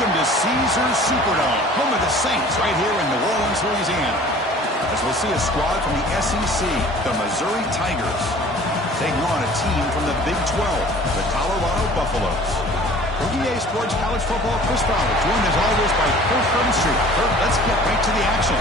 Welcome to Caesars Superdome, home of the Saints, right here in New Orleans, Louisiana. As we'll see a squad from the SEC, the Missouri Tigers, taking on a team from the Big 12, the Colorado Buffaloes. For EA Sports College Football, Chris Fowler, joined as always by Kurt Street. Kurt, let's get right to the action.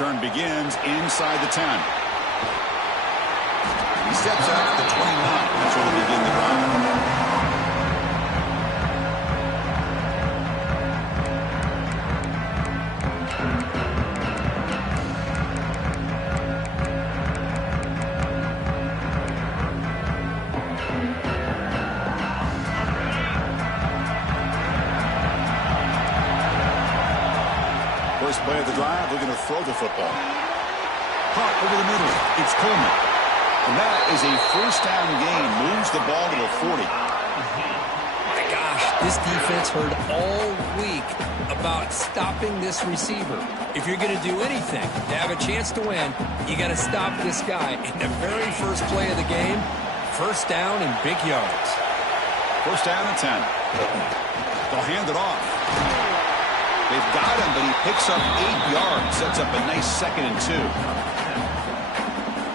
Return begins inside the 10. He steps out at the 29. That's where they begin the drive. First play of the drive, looking to throw the football. Caught over the middle. It's Coleman. And that is a first down gain. Moves the ball to the 40. My gosh, this defense heard all week about stopping this receiver. If you're going to do anything to have a chance to win, you got to stop this guy. In the very first play of the game, first down and big yards. First down and 10. They'll hand it off. They've got him, but he picks up 8 yards. Sets up a nice 2nd and 2.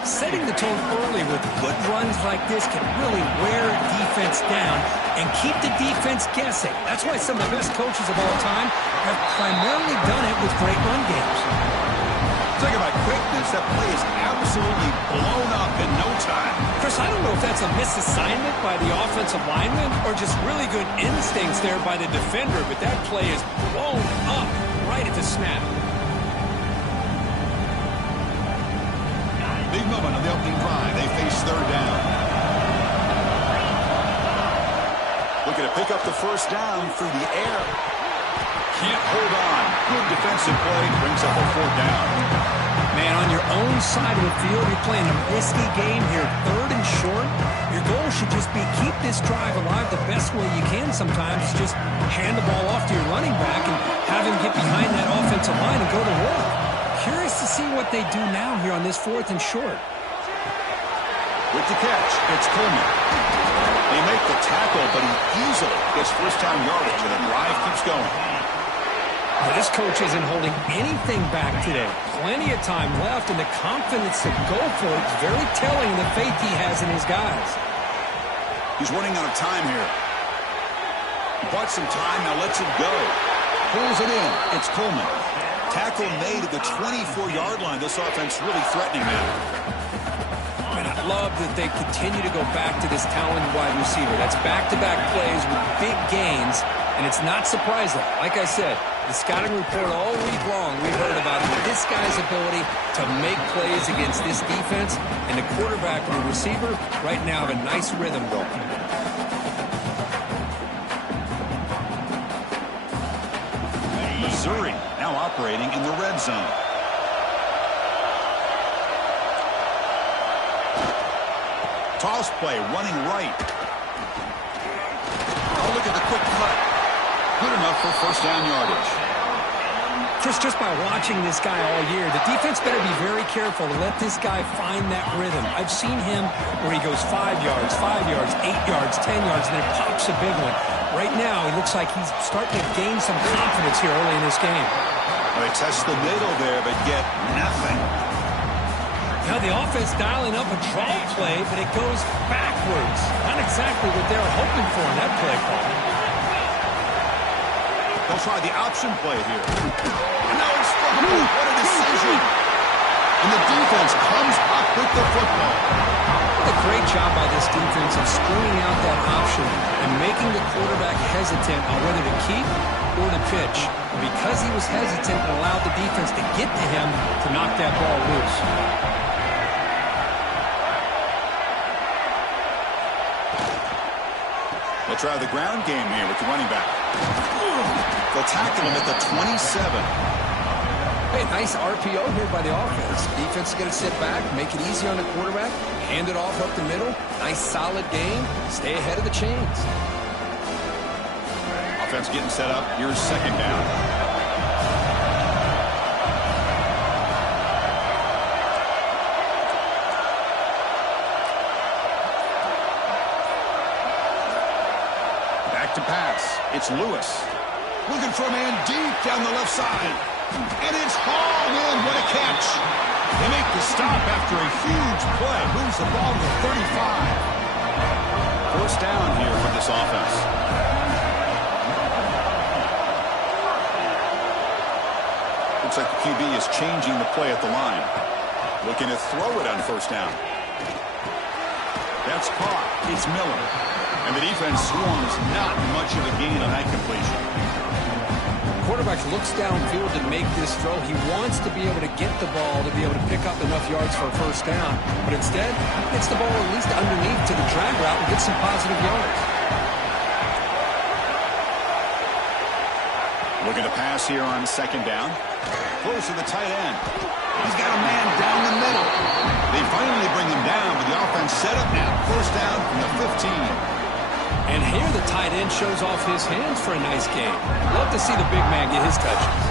Setting the tone early with good runs like this can really wear a defense down and keep the defense guessing. That's why some of the best coaches of all time have primarily done it with great run games. Talk about quickness. That play is absolutely blown up in no time. Chris, I don't know if that's a misassignment by the offensive lineman or just really good instincts there by the defender, but that play is blown up right at the snap. Big moment on the opening drive. They face 3rd down. Looking to pick up the 1st down through the air. Can't hold on. Good defensive play. Brings up a 4th down. Man, on your own side of the field, you're playing a risky game here. 3rd and short. Your goal should just be keep this drive alive the best way you can sometimes. Just hand the ball off to your running back and have him get behind that offensive line and go to work. Curious to see what they do now here on this 4th and short. With the catch, it's Coleman. They make the tackle, but he easily gets 1st down yardage, and the drive keeps going. Well, this coach isn't holding anything back today. Plenty of time left, and the confidence to go for it is very telling of the faith he has in his guys. He's running out of time here. He bought some time, now lets it go. Pulls it in. It's Coleman. Tackle made at the 24-yard line. This offense really threatening now. And I love that they continue to go back to this talented wide receiver. That's back-to-back plays with big gains, and it's not surprising. Like I said, the scouting report all week long, we heard about this guy's ability to make plays against this defense, and the quarterback and the receiver right now have a nice rhythm going. Missouri now operating in the red zone. Toss play, running right. Oh, look at the quick cut. Good enough for 1st down yardage. Chris, just by watching this guy all year, the defense better be very careful to let this guy find that rhythm. I've seen him where he goes 5 yards, 8 yards, 10 yards, and then pops a big one. Right now, it looks like he's starting to gain some confidence here early in this game. Well, they test the middle there, but get nothing. Now the offense dialing up a draw play, but it goes backwards. Not exactly what they were hoping for in that play call. They'll try the option play here. No, it's fumbled. What a decision. And the defense comes up with the football. What a great job by this defense of screening out that option and making the quarterback hesitant on whether to keep or to pitch. And because he was hesitant, it allowed the defense to get to him to knock that ball loose. They'll try the ground game here with the running back. They'll tackle him at the 27. Hey, nice RPO here by the offense. Defense is going to sit back, make it easy on the quarterback, hand it off up the middle. Nice solid game. Stay ahead of the chains. Offense getting set up. Here's 2nd down. To pass. It's Lewis. Looking for a man deep down the left side. And it's hauled in. What a catch. They make the stop after a huge play. Moves the ball to the 35. 1st down here for this offense. Looks like the QB is changing the play at the line. Looking to throw it on 1st down. That's caught. It's Miller. And the defense swarms not much of a gain on that completion. Quarterback looks downfield to make this throw. He wants to be able to get the ball to be able to pick up enough yards for a 1st down. But instead, gets the ball at least underneath to the drag route and gets some positive yards. Looking to pass here on 2nd down. Close to the tight end. He's got a man down the middle. They finally bring him down, but the offense set up now. 1st down from the 15. And here the tight end shows off his hands for a nice game. Love to see the big man get his touches.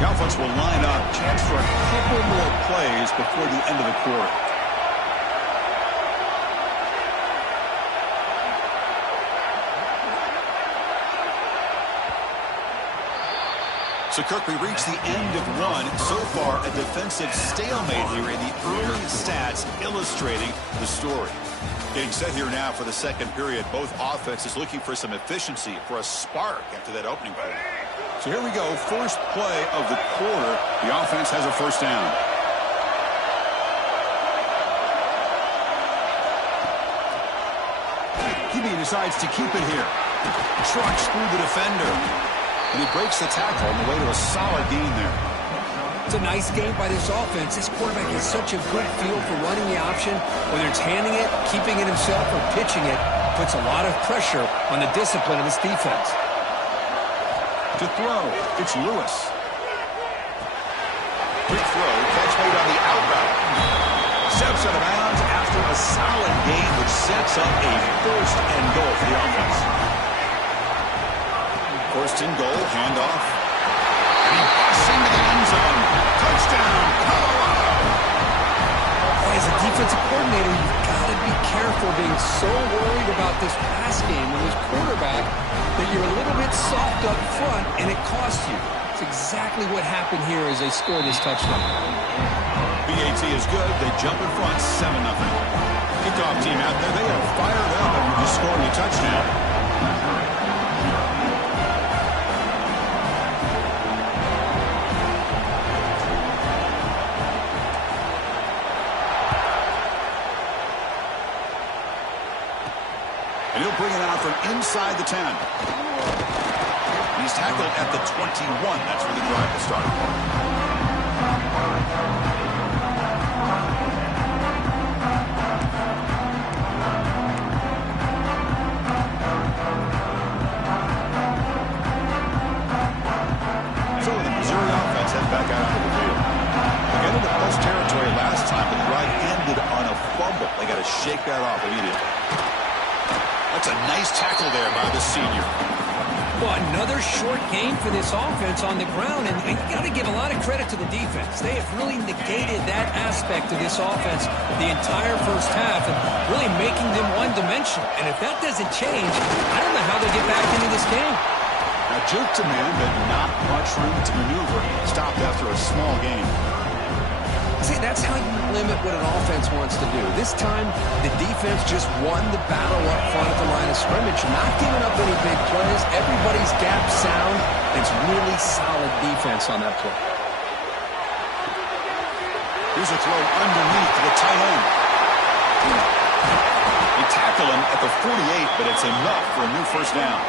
The offense will line up. Chance for a couple more plays before the end of the quarter. So, Kirk, we reached the end of one. So far, a defensive stalemate here in the early stats illustrating the story. Getting set here now for the second period. Both offenses looking for some efficiency, for a spark after that opening play. So here we go. First play of the quarter. The offense has a first down. He decides to keep it here. Trucks through the defender. And he breaks the tackle on the way to a solid gain there. It's a nice game by this offense. This quarterback has such a good feel for running the option. Whether it's handing it, keeping it himself, or pitching it, puts a lot of pressure on the discipline of this defense. To throw, it's Lewis. Quick throw, catch made on the out route. Steps out of bounds after a solid gain, which sets up a first and goal for the offense. First and goal, handoff. And he busts into the end zone. Touchdown, Colorado. As a defensive coordinator, you've got to be careful being so worried about this pass game with this quarterback that you're a little bit soft up front and it costs you. It's exactly what happened here as they score this touchdown. BAT is good. They jump in front 7-0. Kickoff team out there. They are fired up and just scoring a touchdown. And he'll bring it out from inside the 10. He's tackled at the 21. That's where the drive will start. So the Missouri offense heads back out onto the field. They got into plus territory last time, but the drive ended on a fumble. They got to shake that off immediately. That's a nice tackle there by the senior. Well, another short game for this offense on the ground, and you got to give a lot of credit to the defense. They have really negated that aspect of this offense the entire first half and really making them one-dimensional. And if that doesn't change, I don't know how they get back into this game. Now, juke to man, but not much room to maneuver. Stopped after a small gain. See, that's how you limit what an offense wants to do. This time, the defense just won the battle up front at the line of scrimmage, not giving up any big plays. Everybody's gap sound. It's really solid defense on that play. Here's a throw underneath to the tight end. They tackle him at the 48, but it's enough for a new first down.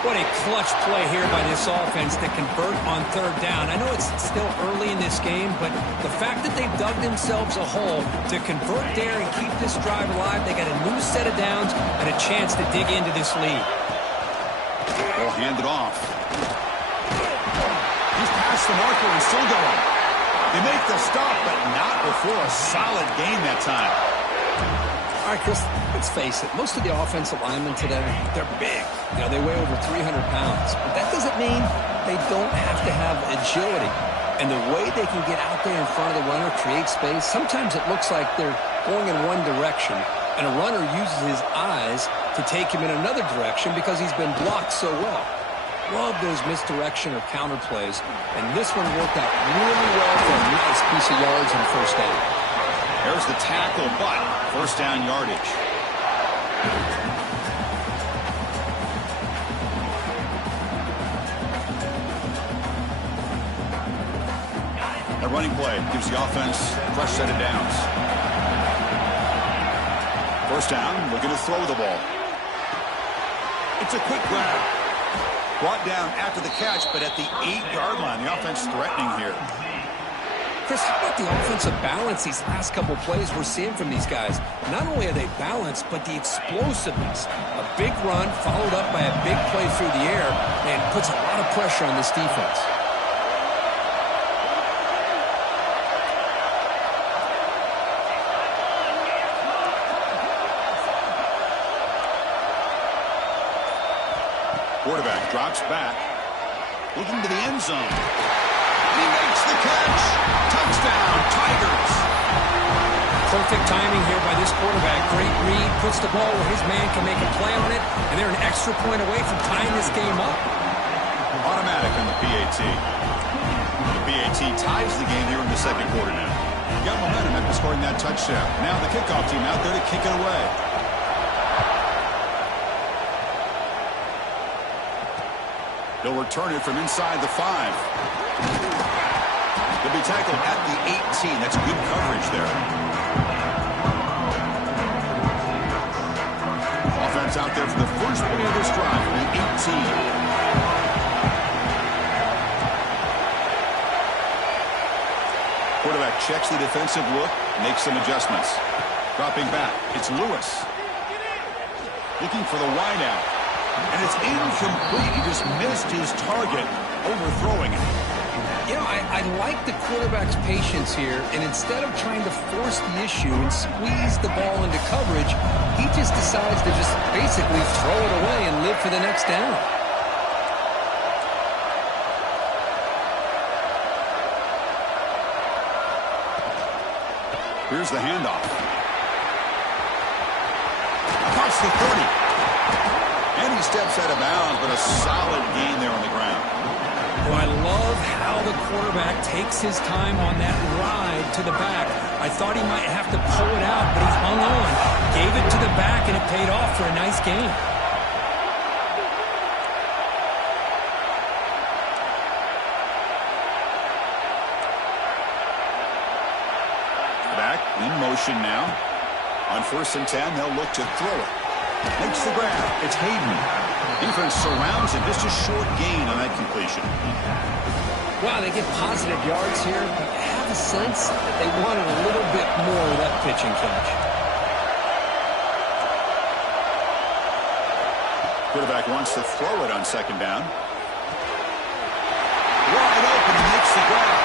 What a clutch play here by this offense to convert on third down. I know it's still early in this game, but the fact that they've dug themselves a hole to convert there and keep this drive alive, they got a new set of downs and a chance to dig into this lead. They'll hand it off. He's past the marker and still going. They make the stop, but not before a solid gain that time. All right, Chris, let's face it. Most of the offensive linemen today, they're big. You know, they weigh over 300 pounds. But that doesn't mean they don't have to have agility. And the way they can get out there in front of the runner, create space, sometimes it looks like they're going in one direction, and a runner uses his eyes to take him in another direction because he's been blocked so well. Love those misdirection or counter plays, and this one worked out really well for a nice piece of yards and first down. There's the tackle, but first down yardage. A running play gives the offense a fresh set of downs. First down, looking to throw the ball. It's a quick grab. Brought down after the catch, but at the 8-yard line. The offense threatening here. Chris, how about the offensive balance these last couple plays we're seeing from these guys? Not only are they balanced, but the explosiveness. A big run followed up by a big play through the air, and puts a lot of pressure on this defense. Quarterback drops back, looking to the end zone. He makes the catch. Touchdown, Tigers. Perfect timing here by this quarterback. Great read, puts the ball where his man can make a play on it, and they're an extra point away from tying this game up. dramatic on the PAT. The PAT ties the game here in the second quarter now. Got momentum after scoring that touchdown. Now the kickoff team out there to kick it away. They'll return it from inside the 5. They'll be tackled at the 18. That's good coverage there. Offense out there for the first play of this drive from the 18. Quarterback checks the defensive look, makes some adjustments. Dropping back, it's Lewis. Looking for the wideout. And it's incomplete. He just missed his target, overthrowing it. You know, I like the quarterback's patience here, and instead of trying to force the issue and squeeze the ball into coverage, he just decides to just basically throw it away and live for the next down. Here's the handoff. Across the 30. And he steps out of bounds, but a solid gain there on the ground. Well, I love how the quarterback takes his time on that ride to the back. I thought he might have to pull it out, but he hung on. Gave it to the back, and it paid off for a nice gain. Back in motion now. On 1st and 10, they'll look to throw it. Makes the grab. It's Hayden. Defense surrounds it. Just a short gain on that completion. Wow, they get positive yards here, but I have a sense that they wanted a little bit more of that pitch and catch. Quarterback wants to throw it on 2nd down. Wide open. He makes the grab.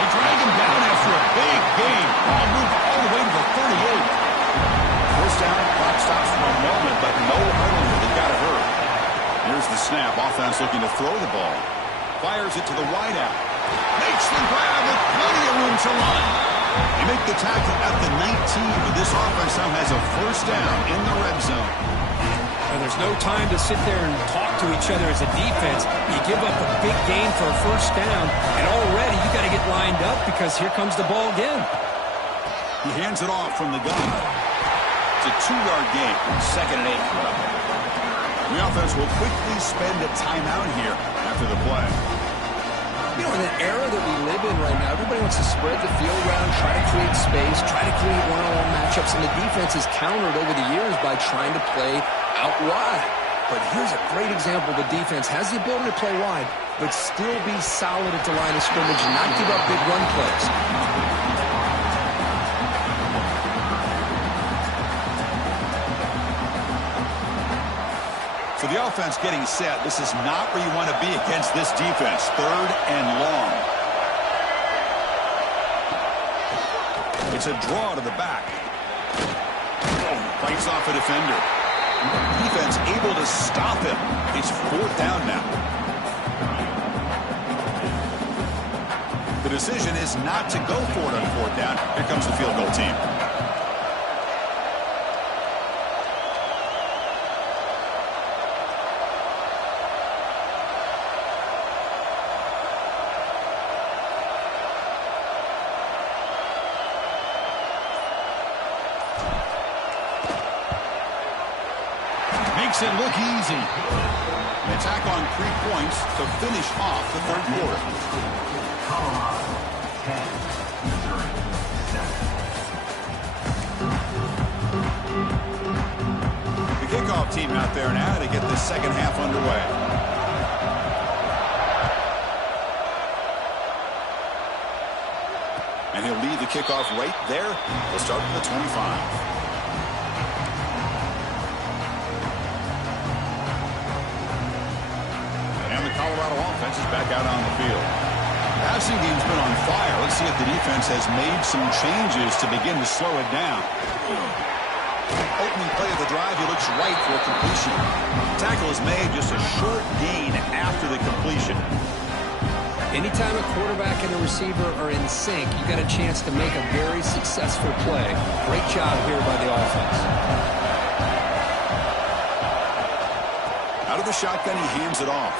They drag him down after a big gain. Ball moved all the way to the 38. 1st down, clock stops for a moment, but no hurry. They got it hurt. Here's the snap. Offense looking to throw the ball. Fires it to the wideout. Makes the grab with plenty of room to run. They make the tackle at the 19, but this offense now has a 1st down in the red zone. And there's no time to sit there and talk to each other as a defense. You give up a big gain for a 1st down, and already you got to get lined up because here comes the ball again. He hands it off from the gun. It's a 2-yard gain. 2nd and 8 coming up. The offense will quickly spend a timeout here after the play. You know, in the era that we live in right now, everybody wants to spread the field around, try to create space, try to create one-on-one matchups, and the defense is countered over the years by trying to play out wide. But here's a great example. The defense has the ability to play wide, but still be solid at the line of scrimmage and not give up big run plays. So the offense getting set. This is not where you want to be against this defense. 3rd and long. It's a draw to the back. Fights off a defender. Defense able to stop him. It's 4th down now. The decision is not to go for it on 4th down. Here comes the field goal team. Makes it look easy. An attack on 3 points to finish off the 3rd quarter. The kickoff team out there now to get the 2nd half underway. And he'll lead the kickoff right there. We'll start with the 25. Colorado offense is back out on the field. Passing game's been on fire. Let's see if the defense has made some changes to begin to slow it down. Opening play of the drive, he looks right for a completion. Tackle is made, just a short gain after the completion. Anytime a quarterback and a receiver are in sync, you got a chance to make a very successful play. Great job here by the offense. Out of the the shotgun, he hands it off.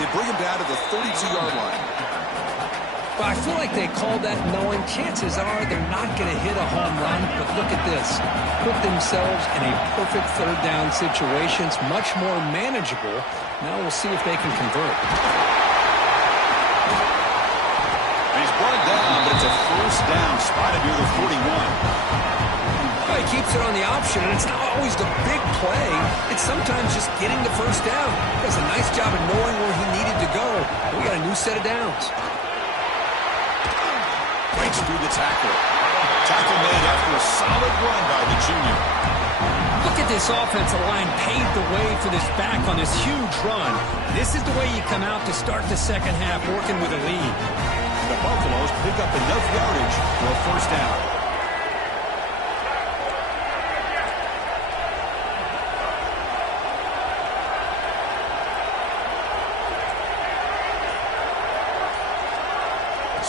They bring him down to the 32-yard line. Well, I feel like they called that knowing chances are they're not going to hit a home run, but look at this. Put themselves in a perfect third down situation. It's much more manageable. Now we'll see if they can convert. He's brought down, but it's a first down, spotted near the 41. Well, he keeps it on the option, and it's not always the big play. It's sometimes just getting the first down. He does a nice job of knowing where he needed to go. We got a new set of downs. Breaks through the tackle. Tackle made after a solid run by the junior. Look at this offensive line paved the way for this back on this huge run. This is the way you come out to start the second half, working with a lead. The Buffaloes pick up enough yardage for a first down.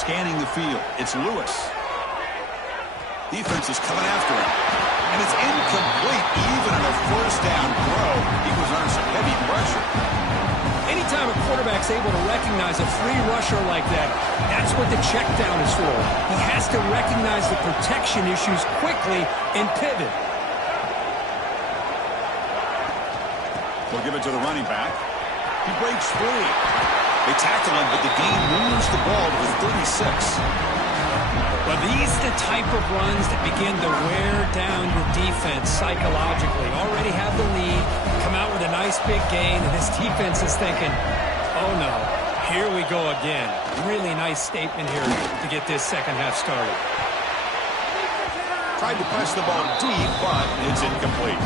Scanning the field, it's Lewis. Defense is coming after him. And it's incomplete, even in a first down throw. He was under some heavy pressure. Anytime a quarterback's able to recognize a free rusher like that, that's what the check down is for. He has to recognize the protection issues quickly and pivot. They'll give it to the running back. He breaks free. They tackle him, but the gain moves the ball to the 36. Well, these are the type of runs that begin to wear down your defense psychologically. Already have the lead, come out with a nice big gain, and this defense is thinking, oh no, here we go again. Really nice statement here to get this second half started. Tried to press the ball deep, but it's incomplete.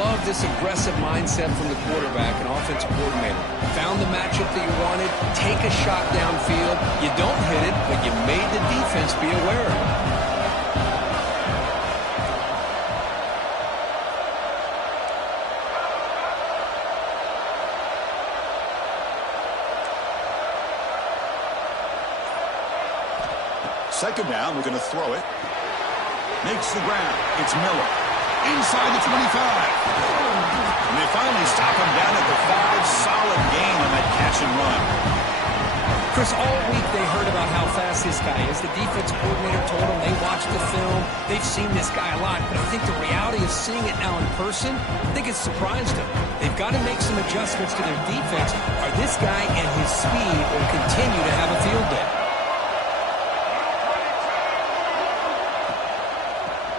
Love this aggressive mindset from the quarterback and offensive coordinator. Found the matchup that you wanted, take a shot downfield. You don't hit it, but you made the defense be aware of it. Second down, we're going to throw it. Makes the ground. It's Miller. Inside the 25. And they finally stop him down at the 5. Solid gain on that catch and run. Chris, all week they heard about how fast this guy is. The defense coordinator told them they watched the film. They've seen this guy a lot. But I think the reality of seeing it now in person, I think it's surprised them. They've got to make some adjustments to their defense, or this guy and his speed will continue to have a field day.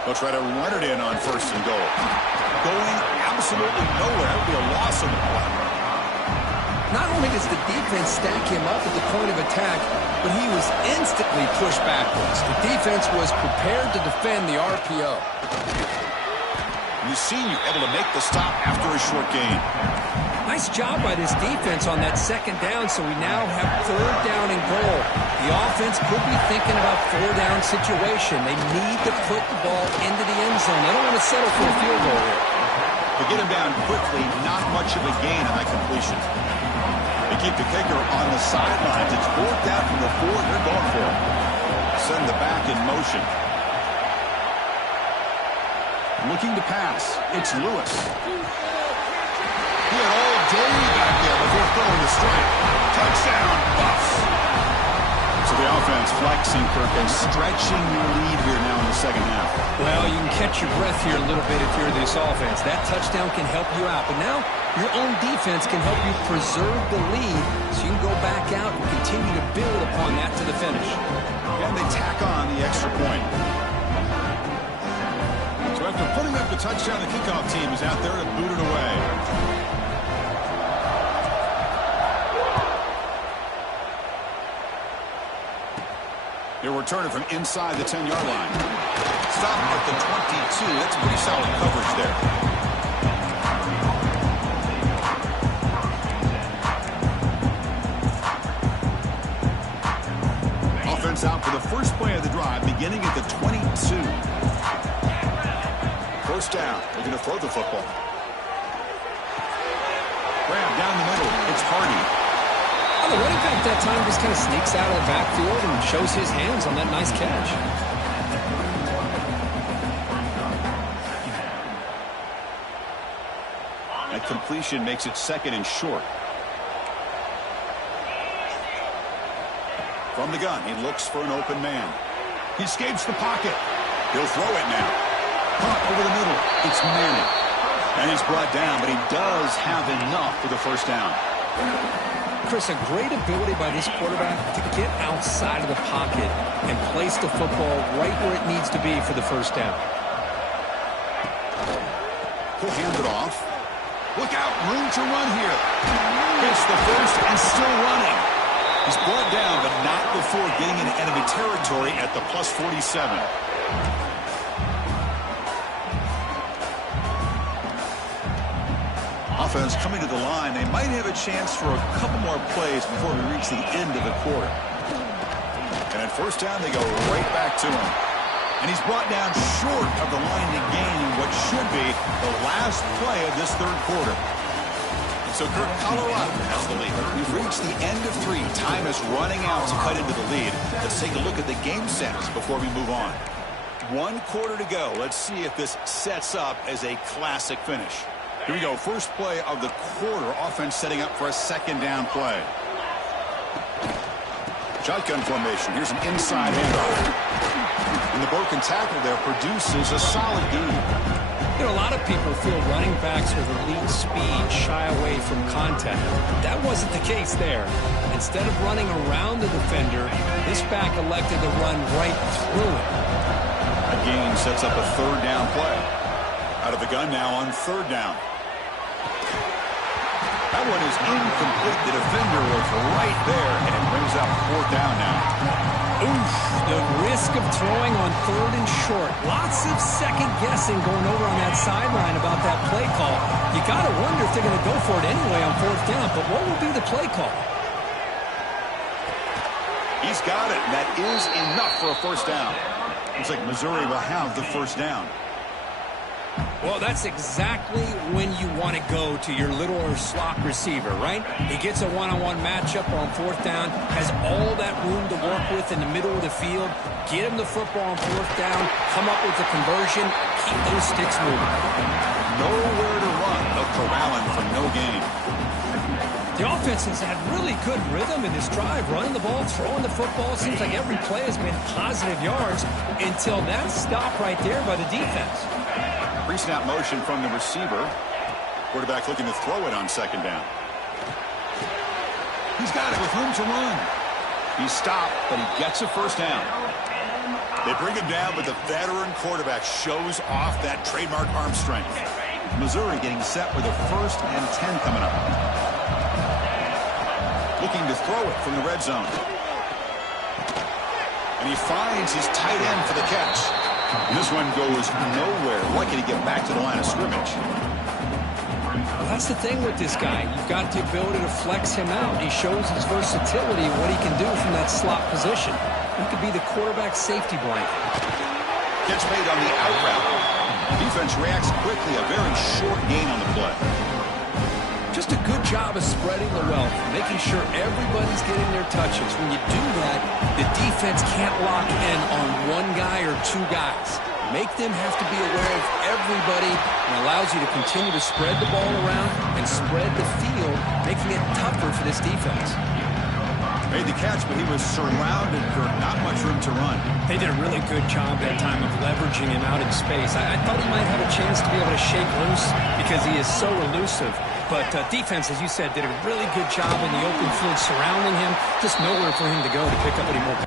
They'll try to run it in on first and goal. Going absolutely nowhere. That would be a loss on the play. Not only does the defense stack him up at the point of attack, but he was instantly pushed backwards. The defense was prepared to defend the RPO. And the senior able to make the stop after a short gain. Nice job by this defense on that second down, so we now have third down and goal. The offense could be thinking about four-down situation. They need to put the ball into the end zone. They don't want to settle for a field goal here. They get him down quickly, not much of a gain on that completion. They keep the kicker on the sidelines. It's fourth down from the 4. They're going for it. Send the back in motion. Looking to pass. It's Lewis. He had all day back there before throwing the strike. Touchdown, Buffs. So the offense flexing, Kirk, and stretching your lead here now in the second half. Well, you can catch your breath here a little bit if you're this offense. That touchdown can help you out. But now your own defense can help you preserve the lead so you can go back out and continue to build upon that to the finish. And they tack on the extra point. So after putting up the touchdown, the kickoff team is out there to boot it away. They'll return it from inside the 10-yard line. Stop at the 22. That's pretty solid coverage there. Offense out for the first play of the drive, beginning at the 22. First down. They're going to throw the football. Grab down the middle. It's Hardy. Well, the running back that time just kind of sneaks out of the backfield and shows his hands on that nice catch. That completion makes it 2nd and short. From the gun, he looks for an open man. He escapes the pocket. He'll throw it now. Caught over the middle. It's Manning. And he's brought down, but he does have enough for the first down. Chris, a great ability by this quarterback to get outside of the pocket and place the football right where it needs to be for the first down. He'll hand it off. Look out, room to run here. Gets the first and still running. He's brought down, but not before getting into enemy territory at the +47. Offense coming to the line. They might have a chance for a couple more plays before we reach the end of the quarter. And at first down, they go right back to him. And he's brought down short of the line to gain what should be the last play of this third quarter. So Colorado has the lead. We've reached the end of 3. Time is running out to cut into the lead. Let's take a look at the game sets before we move on. 1 quarter to go. Let's see if this sets up as a classic finish. Here we go. First play of the quarter. Offense setting up for a 2nd down play. Shotgun formation. Here's an inside handoff. And the broken tackle there produces a solid gain. You know, a lot of people feel running backs with elite speed shy away from contact. That wasn't the case there. Instead of running around the defender, this back elected to run right through it. A gain sets up a 3rd down play. Out of the gun now on 3rd down. That one is incomplete. The defender was right there, and it brings up 4th down now. Oof, the risk of throwing on 3rd and short. Lots of second guessing going over on that sideline about that play call. You got to wonder if they're going to go for it anyway on 4th down, but what will be the play call? He's got it, and that is enough for a 1st down. Looks like Missouri will have the 1st down. Well, that's exactly when you want to go to your little or slot receiver, right? He gets a one-on-one matchup on 4th down, has all that room to work with in the middle of the field, get him the football on 4th down, come up with the conversion, keep those sticks moving. Nowhere to run. They'll corral him for no gain. The offense has had really good rhythm in this drive, running the ball, throwing the football. Seems like every play has been positive yards until that stop right there by the defense. Pre-snap motion from the receiver. Quarterback looking to throw it on 2nd down. He's got it with room to run. He stopped, but he gets a 1st down. They bring him down, but the veteran quarterback shows off that trademark arm strength. Missouri getting set with a 1st and 10 coming up. Looking to throw it from the red zone. And he finds his tight end for the catch. And this one goes nowhere. Lucky to get back to the line of scrimmage. Well, that's the thing with this guy. You've got the ability to flex him out. He shows his versatility and what he can do from that slot position. He could be the quarterback safety blanket. Gets made on the out route. Defense reacts quickly. A very short gain on the play. Just a good job of spreading the wealth, making sure everybody's getting their touches. When you do that, the defense can't lock in on 1 guy or 2 guys. Make them have to be aware of everybody, and allows you to continue to spread the ball around and spread the field, making it tougher for this defense. Made the catch, but he was surrounded, Kirk. Not much room to run. They did a really good job that time of leveraging him out in space. I thought he might have a chance to be able to shake loose because he is so elusive. But defense, as you said, did a really good job in the open field surrounding him. Just nowhere for him to go to pick up any more.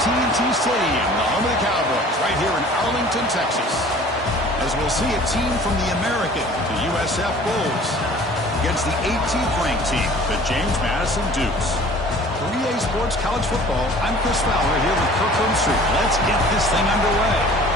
AT&T Stadium, the home of the Cowboys, right here in Arlington, Texas. As we'll see a team from the American to USF Bulls against the 18th ranked team, the James Madison Dukes. For EA Sports College Football, I'm Chris Fowler here with Kirk Street. Let's get this thing underway.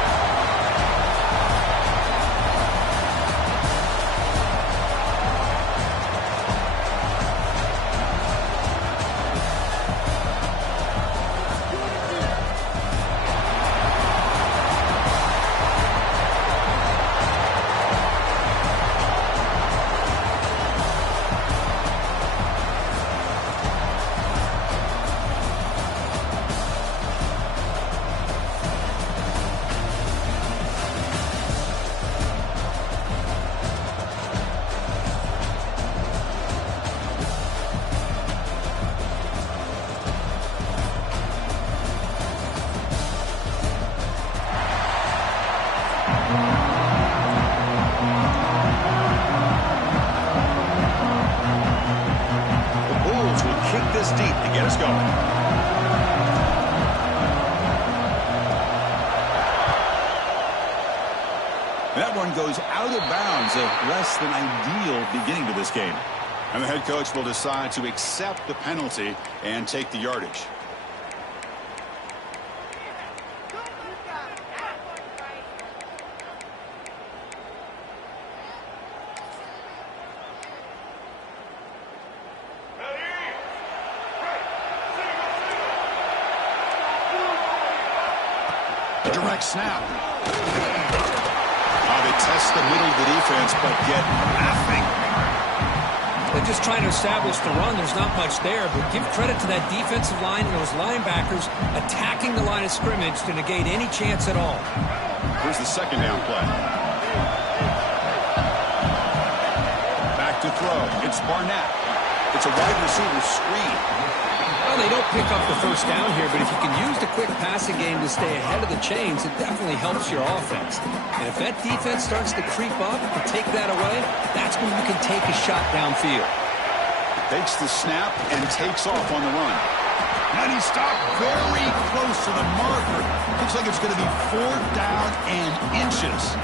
That one goes out of bounds, a less than ideal beginning to this game. And the head coach will decide to accept the penalty and take the yardage. Direct snap. They test the middle of the defense, but get nothing. They're just trying to establish the run. There's not much there, but give credit to that defensive line and those linebackers attacking the line of scrimmage to negate any chance at all. Here's the second down play. Back to throw. It's Barnett. It's a wide receiver screen. Well, they don't pick up the first down here, but if you can use the quick passing game to stay ahead of the chains, it definitely helps your offense. And if that defense starts to creep up and take that away, that's when you can take a shot downfield. Takes the snap and takes off on the run. And he stopped very close to the marker. Looks like it's going to be 4th down and inches.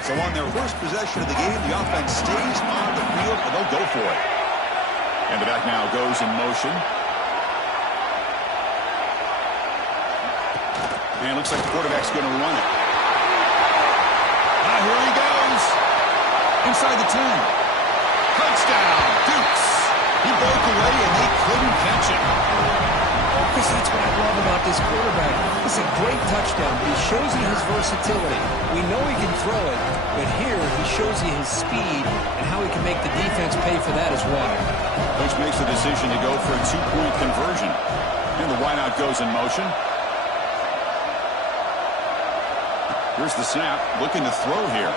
So on their first possession of the game, the offense stays on the field, and they'll go for it. And the back now goes in motion. And it looks like the quarterback's going to run it. Here he goes. Inside the 10. Touchdown, Dukes. He broke away, and they couldn't catch him. Because that's what I love about this quarterback. It's a great touchdown, but he shows you his versatility. We know he can throw it, but here he shows you his speed and how he can make the defense pay for that as well. Coach makes the decision to go for a 2-point conversion. And the wideout goes in motion. Here's the snap, looking to throw here.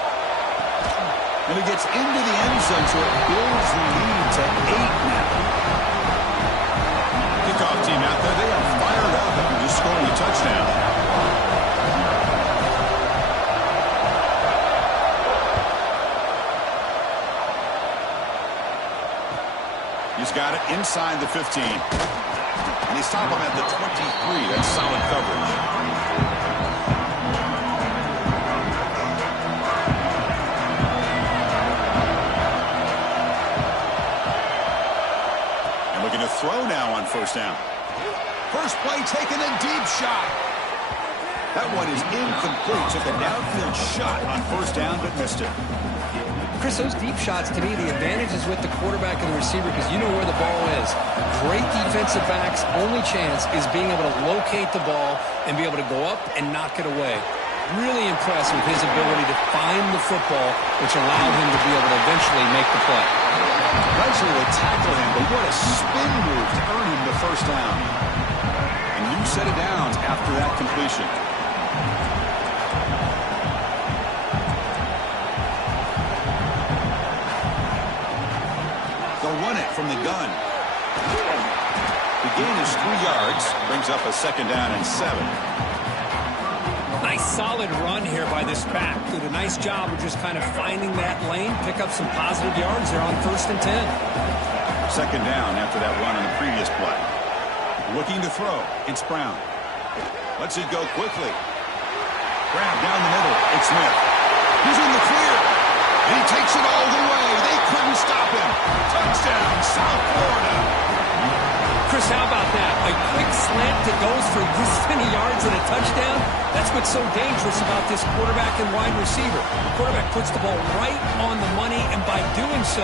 And he gets into the end zone, so it builds the lead to 8 now. Kickoff team out there, they are fired up after just scoring a touchdown. He's got it inside the 15. And they stop him at the 23. That's solid coverage. To throw now on first down. First play taking a deep shot. That one is incomplete. Took a downfield shot on first down, but missed it. Chris, those deep shots, to me, the advantage is with the quarterback and the receiver because you know where the ball is. Great defensive backs' only chance is being able to locate the ball and be able to go up and knock it away. Really impressed with his ability to find the football, which allowed him to be able to eventually make the play. Eventually they tackle him, but what a spin move to earn him the first down. A new set of downs after that completion. They'll run it from the gun. The gain is 3 yards, brings up a second down and 7. Nice solid run here by this back. Did a nice job of just kind of finding that lane, pick up some positive yards there on 1st and 10. Second down after that run on the previous play. Looking to throw. It's Brown. Lets it go quickly. Grab down the middle. It's Smith. He's in the clear. And he takes it all the way. They couldn't stop him. Touchdown, South Florida. Chris, how about that? A quick slant that goes for this many yards and a touchdown? That's what's so dangerous about this quarterback and wide receiver. The quarterback puts the ball right on the money, and by doing so,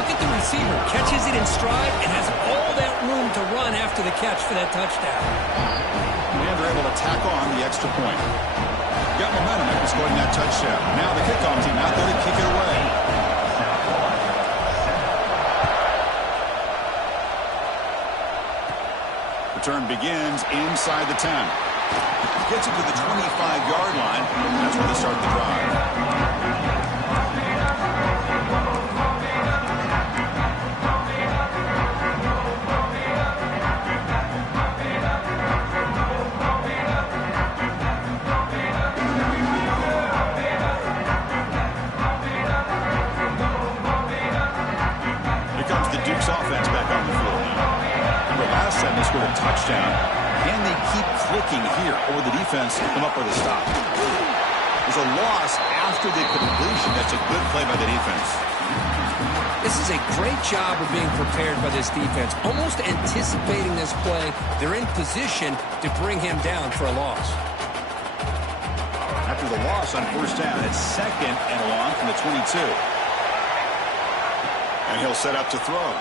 look at the receiver. Catches it in stride and has all that room to run after the catch for that touchdown. And they're able to tack on the extra point. Got momentum after scoring that touchdown. Now the kickoff team out there to kick it away. Return begins inside the 10. Gets it to the 25-yard line. That's where they start the drive. Here comes the Duke's offense back on the field now. Last time they scored a touchdown. Can they keep clicking here, or the defense come up with a stop? There's a loss after the completion. That's a good play by the defense. This is a great job of being prepared by this defense. Almost anticipating this play, they're in position to bring him down for a loss. After the loss on first down, it's second and long from the 22. And he'll set up to throw.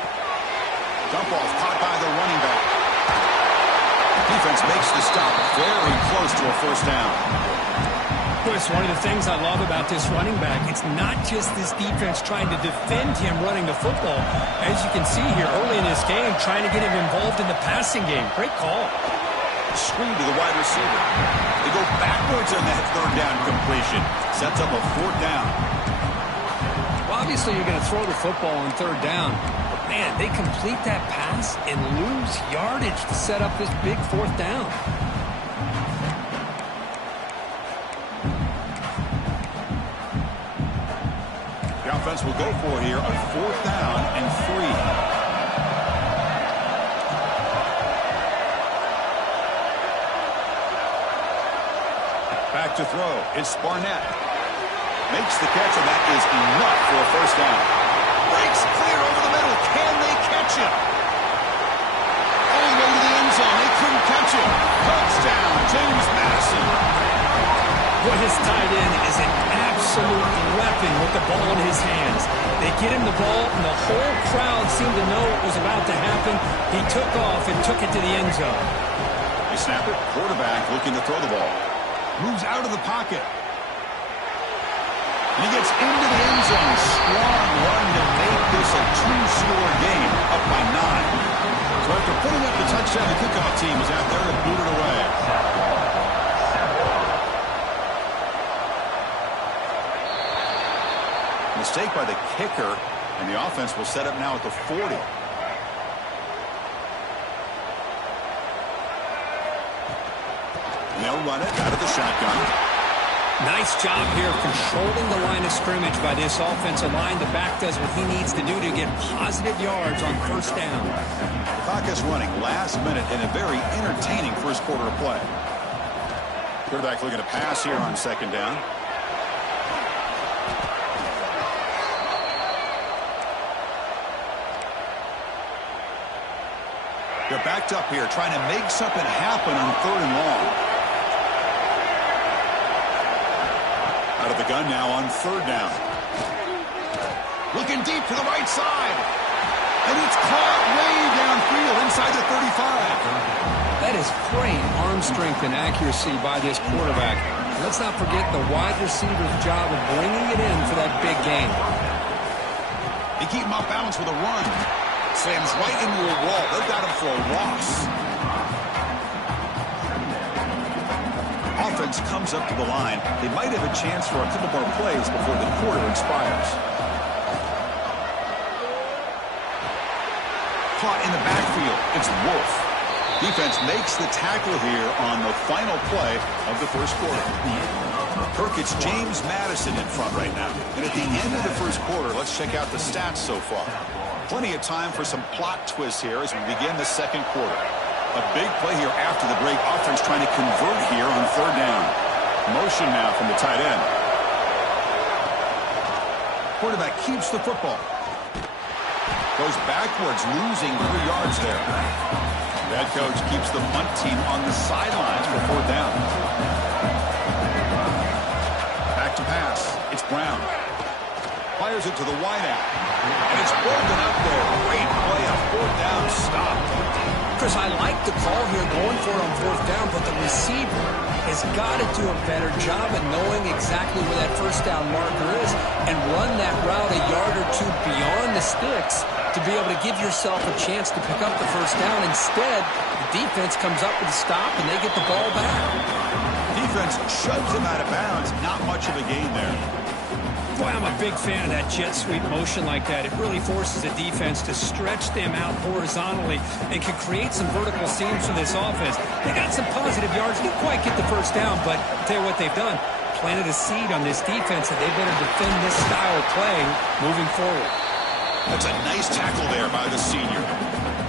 Dump off caught by the running back. Defense makes the stop very close to a first down. Chris, one of the things I love about this running back, it's not just this defense trying to defend him running the football. As you can see here early in this game, trying to get him involved in the passing game. Great call. Screen to the wide receiver. They go backwards on that third down completion. Sets up a fourth down. Well, obviously you're going to throw the football on third down. Man, they complete that pass and lose yardage to set up this big fourth down. The offense will go for here on fourth down and 3. Back to throw. It's Barnett. Makes the catch, and that is enough for a first down. Breaks clear over the middle. Can they catch him? All the way to the end zone. They couldn't catch him. Touchdown, James Madison. Boy, his tight end is an absolute weapon with the ball in his hands. They get him the ball, and the whole crowd seemed to know what was about to happen. He took off and took it to the end zone. They snap it. Quarterback looking to throw the ball. Moves out of the pocket. He gets into the end zone. Strong run to make this a two-score game, up by 9. So after putting up the touchdown, the kickoff team is out there to boot it away. Mistake by the kicker, and the offense will set up now at the 40. And they'll run it out of the shotgun. Nice job here of controlling the line of scrimmage by this offensive line. The back does what he needs to do to get positive yards on first down. The clock is running last minute in a very entertaining first quarter of play. Quarterback looking to pass here on second down. They're backed up here trying to make something happen on third and long. Out of the gun now on third down. Looking deep to the right side. And it's caught way downfield inside the 35. That is great arm strength and accuracy by this quarterback. Let's not forget the wide receiver's job of bringing it in for that big game. They keep him off balance with a run. Slams right into a wall. They've got him for a loss. Offense comes up to the line. They might have a chance for a couple more plays before the quarter expires. Caught in the backfield. It's Wolf. Defense makes the tackle here on the final play of the first quarter. Kirk, it's James Madison in front right now. And at the end of the first quarter, let's check out the stats so far. Plenty of time for some plot twists here as we begin the second quarter. A big play here after the break. Offense trying to convert here on third down. Motion now from the tight end. Quarterback keeps the football. Goes backwards, losing 3 yards there. The head coach keeps the punt team on the sidelines for fourth down. Back to pass. It's Brown. Fires it to the wideout. And it's broken up there. Great play. A fourth down stop. Chris, I like the call here going for it on fourth down, but the receiver has got to do a better job of knowing exactly where that first down marker is and run that route a yard or two beyond the sticks to be able to give yourself a chance to pick up the first down. Instead, the defense comes up with a stop and they get the ball back. Defense shoves him out of bounds. Not much of a gain there. Boy, I'm a big fan of that jet sweep motion like that. It really forces the defense to stretch them out horizontally and can create some vertical seams for this offense. They got some positive yards. Didn't quite get the first down, but I'll tell you what they've done. Planted a seed on this defense that they better defend this style of play moving forward. That's a nice tackle there by the senior.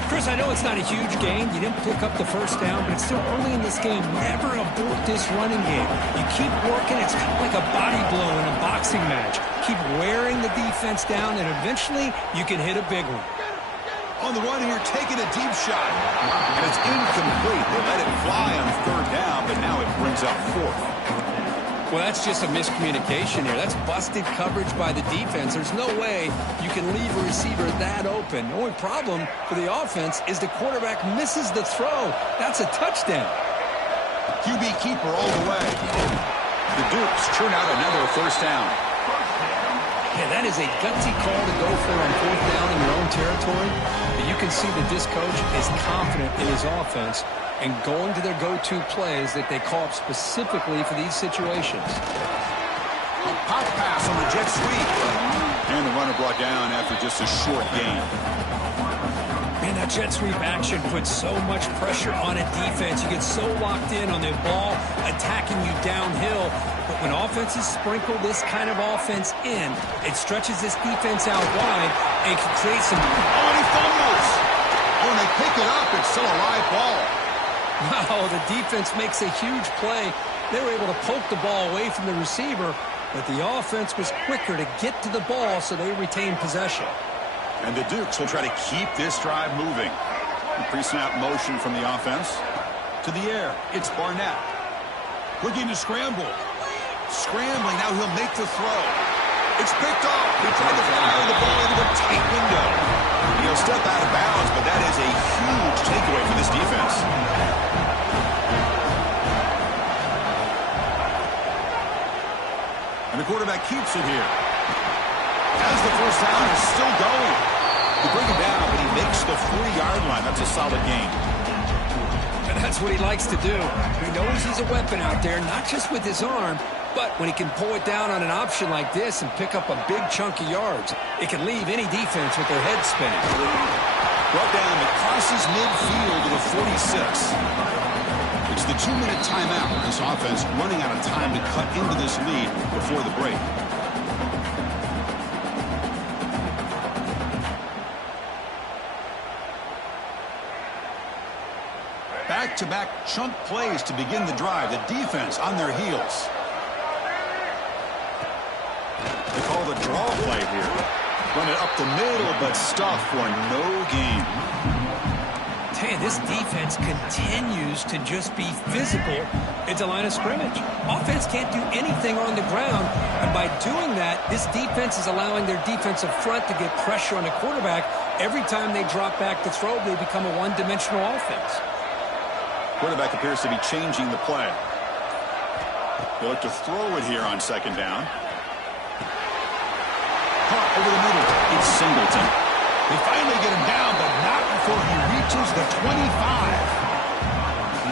Chris, I know it's not a huge gain. You didn't pick up the first down, but it's still early in this game. Never abort this running game. You keep working. It's kind of like a body blow in a boxing match. Keep wearing the defense down, and eventually you can hit a big one. On the run here, taking a deep shot. And it's incomplete. They let it fly on third down, but now it brings up fourth. Well, that's just a miscommunication here. That's busted coverage by the defense. There's no way you can leave a receiver that open. The only problem for the offense is the quarterback misses the throw. That's a touchdown. QB keeper all the way. The Dukes churn out another first down. Yeah, that is a gutsy call to go for on fourth down in your own territory. But you can see that this coach is confident in his offense and going to their go-to plays that they call up specifically for these situations. A pop pass on the jet sweep. And the runner brought down after just a short gain. Man, that jet sweep action puts so much pressure on a defense. You get so locked in on the ball attacking you downhill. But when offenses sprinkle this kind of offense in, it stretches this defense out wide and can create some... Oh, and he fumbles! Oh, and they pick it up. It's still a live ball. Wow, the defense makes a huge play. They were able to poke the ball away from the receiver, but the offense was quicker to get to the ball, so they retained possession. And the Dukes will try to keep this drive moving. Pre-snap motion from the offense. To the air, it's Barnett. Looking to scramble. Scrambling, now he'll make the throw. It's picked off. He tried to fire the ball into the tight window. He'll step out of bounds, but that is a huge takeaway for this defense. And the quarterback keeps it here. As the first down is still going. They bring him down, but he makes the 40-yard line. That's a solid gain. And that's what he likes to do. He knows he's a weapon out there, not just with his arm, but when he can pull it down on an option like this and pick up a big chunk of yards, it can leave any defense with their head spinning. Brought down, it crosses midfield to the 46. It's the 2-minute timeout. This offense running out of time to cut into this lead before the break. Back-to-back chunk plays to begin the drive. The defense on their heels. They call the draw play here. Run it up the middle, but stuff for no gain. Tell you, this defense continues to just be physical at the line of scrimmage. Offense can't do anything on the ground, and by doing that, this defense is allowing their defensive front to get pressure on the quarterback. Every time they drop back to throw, they become a one-dimensional offense. Quarterback appears to be changing the play. They look to throw it here on second down. Caught over the middle. It's Singleton. They finally get him down, but not before he reaches the 25.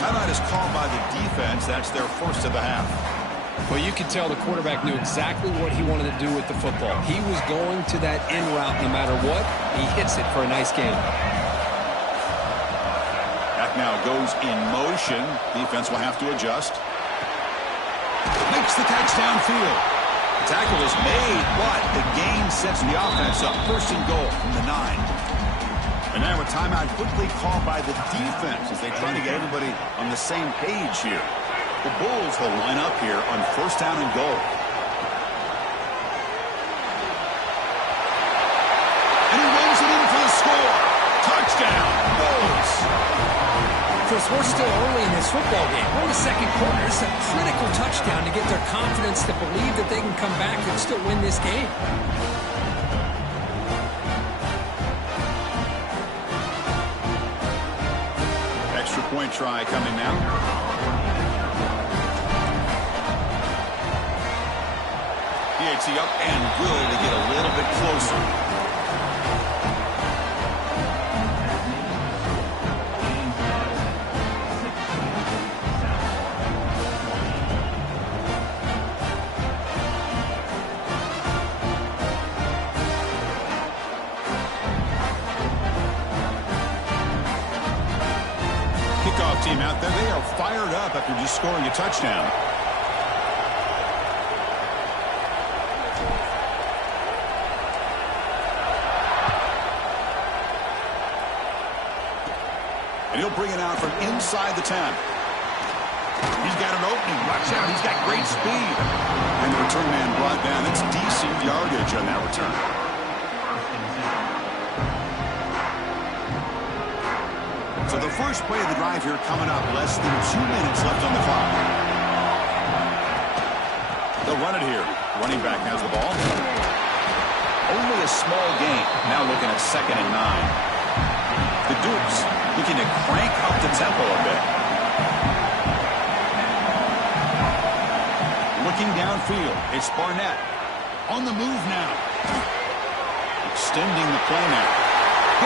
Timeout is called by the defense. That's their first of the half. Well, you could tell the quarterback knew exactly what he wanted to do with the football. He was going to that in route no matter what. He hits it for a nice gain. Back now goes in motion. Defense will have to adjust. Makes the catch downfield. Tackle is made, but the gain sets the offense up. First and goal from the 9. And now a timeout quickly called by the defense as they try to get everybody on the same page here. The Bulls will line up here on first down and goal. And he runs it in for the score. Touchdown, Bulls. Chris, we're still early in this football game. We're in the second quarter. It's a critical touchdown to get their confidence to believe that they can come back and still win this game. Extra point try coming now. PAT up and good to get a little bit closer. Team out there, they are fired up after just scoring a touchdown. And he'll bring it out from inside the 10. He's got an opening. Watch out, he's got great speed. And the return man brought down. That's decent yardage on that return. So the first play of the drive here coming up. Less than 2 minutes left on the clock. They'll run it here. Running back has the ball. Only a small gain. Now looking at 2nd and 9. The Dukes looking to crank up the tempo a bit. Looking downfield. It's Barnett. On the move now. Extending the play now.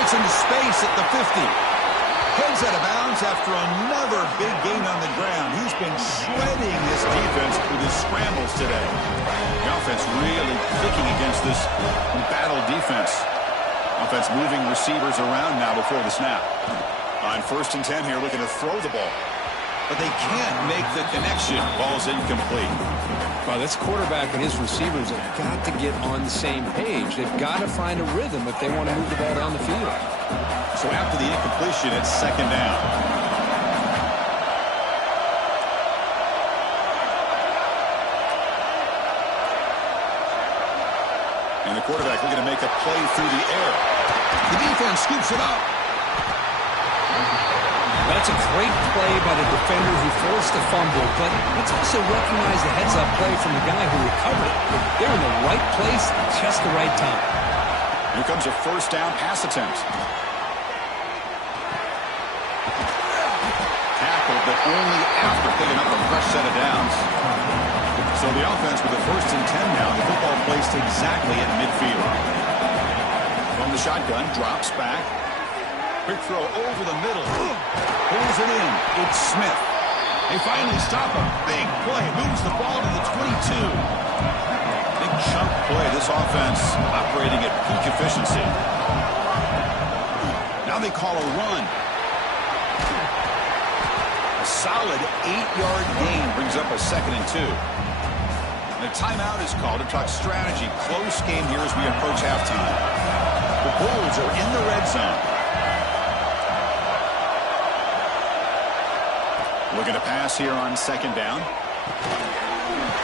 Gets into space at the 50. Heads out of bounds after another big gain on the ground. He's been shredding this defense with his scrambles today. The offense really kicking against this battle defense. Offense moving receivers around now before the snap. On 1st and 10 here, looking to throw the ball. But they can't make the connection. Ball's incomplete. Well, this quarterback and his receivers have got to get on the same page. They've got to find a rhythm if they want to move the ball down the field. So after the incompletion, it's 2nd down. And the quarterback looking to make a play through the air. The defense scoops it up. That's a great play by the defender who forced a fumble, but let's also recognize the heads-up play from the guy who recovered it. They were in the right place at just the right time. Here comes a first down pass attempt. Tackled, but only after picking up a fresh set of downs. So the offense with a 1st and 10 now. The football placed exactly at midfield. From the shotgun, drops back. Quick throw over the middle. Pulls it in. It's Smith. They finally stop him. Big play. Moves the ball to the 22. Big chunk play. This offense operating at peak efficiency. Now they call a run. A solid 8-yard gain brings up a 2nd and 2. And a timeout is called to talk strategy. Close game here as we approach halftime. The Bulls are in the red zone. Looking to pass here on 2nd down.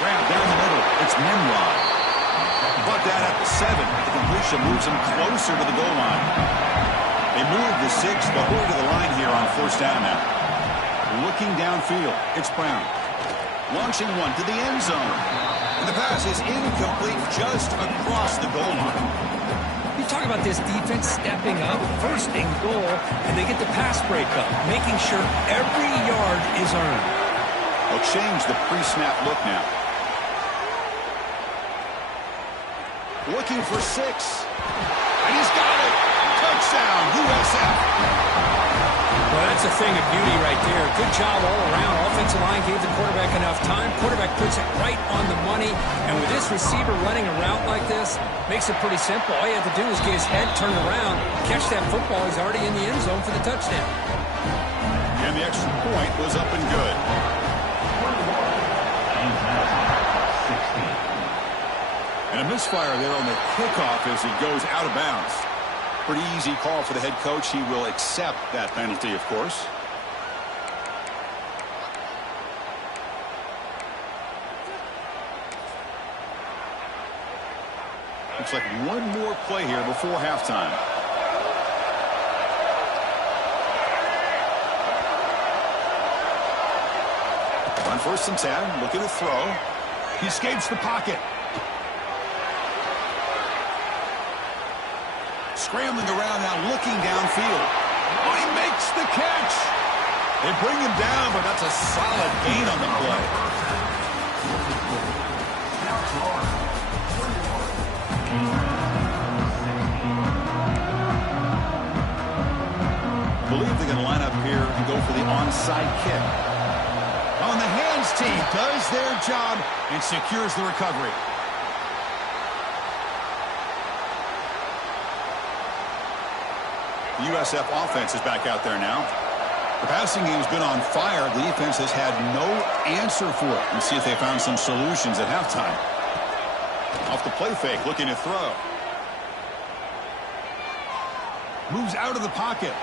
Grab down the middle. It's Nimrod. Brought down at the 7. The completion moves him closer to the goal line. They move the 6, but we're to the line here on 1st down now. Looking downfield. It's Brown. Launching one to the end zone. And the pass is incomplete just across the goal line. You talk about this defense stepping up, 1st and goal, and they get the pass breakup, making sure every yard is earned. They'll change the pre-snap look now. Looking for 6. And he's got it. Touchdown, USF. Well, that's a thing of beauty right there. Good job all around. Offensive line gave the quarterback enough time. Quarterback puts it right on the money. And with this receiver running a route like this, makes it pretty simple. All you have to do is get his head turned around, catch that football. He's already in the end zone for the touchdown. And the extra point was up and good. And a misfire there on the kickoff as it goes out of bounds. Pretty easy call for the head coach. He will accept that penalty, of course. Looks like one more play here before halftime. On 1st and 10, looking to throw. He escapes the pocket. Scrambling around now, looking downfield. Oh, he makes the catch. They bring him down, but that's a solid gain on the play. I believe they're going to line up here and go for the onside kick. On the hands team does their job and secures the recovery. The USF offense is back out there now. The passing game's been on fire. The defense has had no answer for it. Let's see if they found some solutions at halftime. Off the play fake, looking to throw. Moves out of the pocket.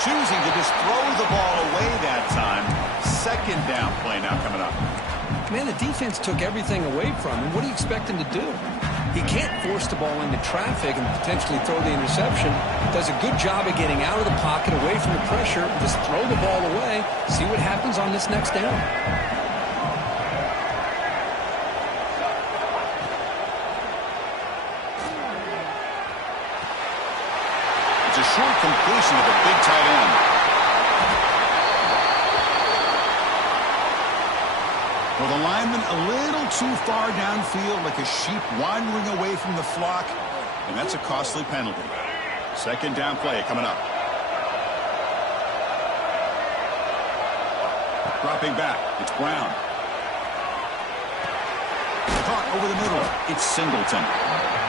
Choosing to just throw the ball away that time. 2nd down play now coming up. Man, the defense took everything away from him. What do you expect him to do? He can't force the ball into traffic and potentially throw the interception. Does a good job of getting out of the pocket, away from the pressure, just throw the ball away, see what happens on this next down. It's a short completion of a big tight end. Well, the lineman a little too far downfield, like a sheep wandering away from the flock, and that's a costly penalty. 2nd down play coming up. Dropping back, it's Brown. Caught over the middle, it's Singleton.